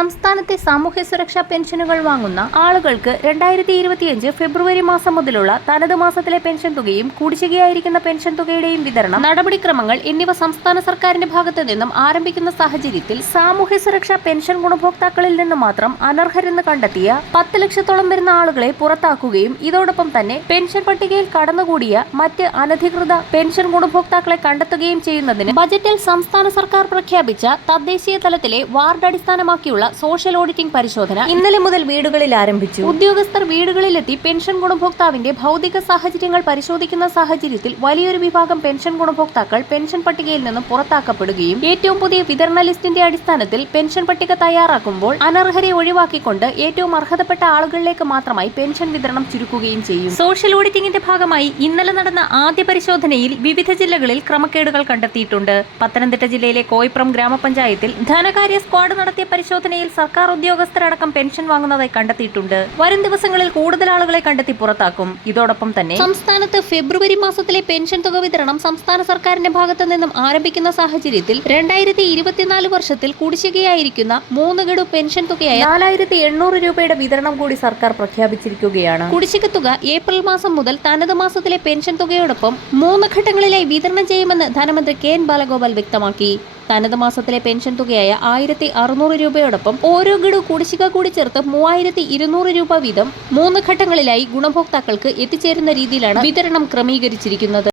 സംസ്ഥാനത്തെ സാമൂഹ്യ സുരക്ഷാ പെൻഷനുകൾ വാങ്ങുന്ന ആളുകൾക്ക് രണ്ടായിരത്തി ഇരുപത്തിയഞ്ച് ഫെബ്രുവരി മാസം മുതലുള്ള തനത് മാസത്തിലെ പെൻഷൻ തുകയും കുടിശ്ശികയായിരിക്കുന്ന പെൻഷൻ തുകയുടെയും വിതരണം നടപടിക്രമങ്ങൾ എന്നിവ സംസ്ഥാന സർക്കാരിന്റെ ഭാഗത്തു നിന്നും ആരംഭിക്കുന്ന സാഹചര്യത്തിൽ സാമൂഹ്യ സുരക്ഷാ പെൻഷൻ ഗുണഭോക്താക്കളിൽ നിന്ന് മാത്രം അനർഹരെന്ന് കണ്ടെത്തിയ പത്ത് ലക്ഷത്തോളം വരുന്ന ആളുകളെ പുറത്താക്കുകയും ഇതോടൊപ്പം തന്നെ പെൻഷൻ പട്ടികയിൽ കടന്നുകൂടിയ മറ്റ് അനധികൃത പെൻഷൻ ഗുണഭോക്താക്കളെ കണ്ടെത്തുകയും ചെയ്യുന്നതിന് ബജറ്റിൽ സംസ്ഥാന സർക്കാർ പ്രഖ്യാപിച്ച തദ്ദേശീയ തലത്തിലെ വാർഡ് അടിസ്ഥാനമാക്കിയുള്ള സോഷ്യൽ ഓഡിറ്റിംഗ് പരിശോധന. ഇന്നലെ മുതൽ വീടുകളിൽ ആരംഭിച്ചു. ഉദ്യോഗസ്ഥർ വീടുകളിലെത്തി പെൻഷൻ ഗുണഭോക്താവിന്റെ ഭൗതിക സാഹചര്യങ്ങൾ പരിശോധിക്കുന്ന സാഹചര്യത്തിൽ വലിയൊരു വിഭാഗം പെൻഷൻ ഗുണഭോക്താക്കൾ പെൻഷൻ പട്ടികയിൽ നിന്നും പുറത്താക്കപ്പെടുകയും ഏറ്റവും പുതിയ വിതരണ ലിസ്റ്റിന്റെ അടിസ്ഥാനത്തിൽ പെൻഷൻ പട്ടിക തയ്യാറാക്കുമ്പോൾ അനർഹരെ ഒഴിവാക്കിക്കൊണ്ട് ഏറ്റവും അർഹതപ്പെട്ട ആളുകളിലേക്ക് മാത്രമായി പെൻഷൻ വിതരണം ചുരുക്കുകയും ചെയ്യും. സോഷ്യൽ ഓഡിറ്റിംഗിന്റെ ഭാഗമായി ഇന്നലെ നടന്ന ആദ്യ പരിശോധനയിൽ വിവിധ ജില്ലകളിൽ ക്രമക്കേടുകൾ കണ്ടെത്തിയിട്ടുണ്ട്. പത്തനംതിട്ട ജില്ലയിലെ കോയിപ്രം ഗ്രാമപഞ്ചായത്തിൽ ധനകാര്യ സ്ക്വാഡ് നടത്തിയ പരിശോധനയിൽ സർക്കാർ ഉദ്യോഗസ്ഥരടക്കം പെൻഷൻ വാങ്ങുന്നതായി കണ്ടെത്തിയിട്ടുണ്ട്. വരും ദിവസങ്ങളിൽ കൂടുതൽ ആളുകളെ കണ്ടെത്തി പുറത്താക്കും. ഇതോടൊപ്പം തന്നെ സംസ്ഥാനത്ത് ഫെബ്രുവരി മാസത്തിലെ പെൻഷൻ തുക വിതരണം സംസ്ഥാന സർക്കാരിന്റെ ഭാഗത്തു നിന്നും ആരംഭിക്കുന്ന സാഹചര്യത്തിൽ രണ്ടായിരത്തി ഇരുപത്തിനാല് വർഷത്തിൽ കുടിശ്ശികയായിരിക്കുന്ന മൂന്ന് ഗഡു പെൻഷൻ തുകയായ നാലായിരത്തി എണ്ണൂറ് രൂപയുടെ വിതരണം കൂടി സർക്കാർ പ്രഖ്യാപിച്ചിരിക്കുകയാണ്. കുടിശ്ശിക തുക ഏപ്രിൽ മാസം മുതൽ തനത് മാസത്തിലെ പെൻഷൻ തുകയോടൊപ്പം മൂന്ന് ഘട്ടങ്ങളിലായി വിതരണം ചെയ്യുമെന്ന് ധനമന്ത്രി കെ എൻ ബാലഗോപാൽ വ്യക്തമാക്കി. തനത് മാസത്തിലെ പെൻഷൻ തുകയായ ആയിരത്തി അറുന്നൂറ് രൂപയോടൊപ്പം ഓരോ ഗഡു കുടിശ്ശിക കൂടി ചേർത്ത് മൂവായിരത്തി ഇരുന്നൂറ് രൂപ വീതം മൂന്ന് ഘട്ടങ്ങളിലായി ഗുണഭോക്താക്കൾക്ക് എത്തിച്ചേരുന്ന രീതിയിലാണ് വിതരണം ക്രമീകരിച്ചിരിക്കുന്നത്.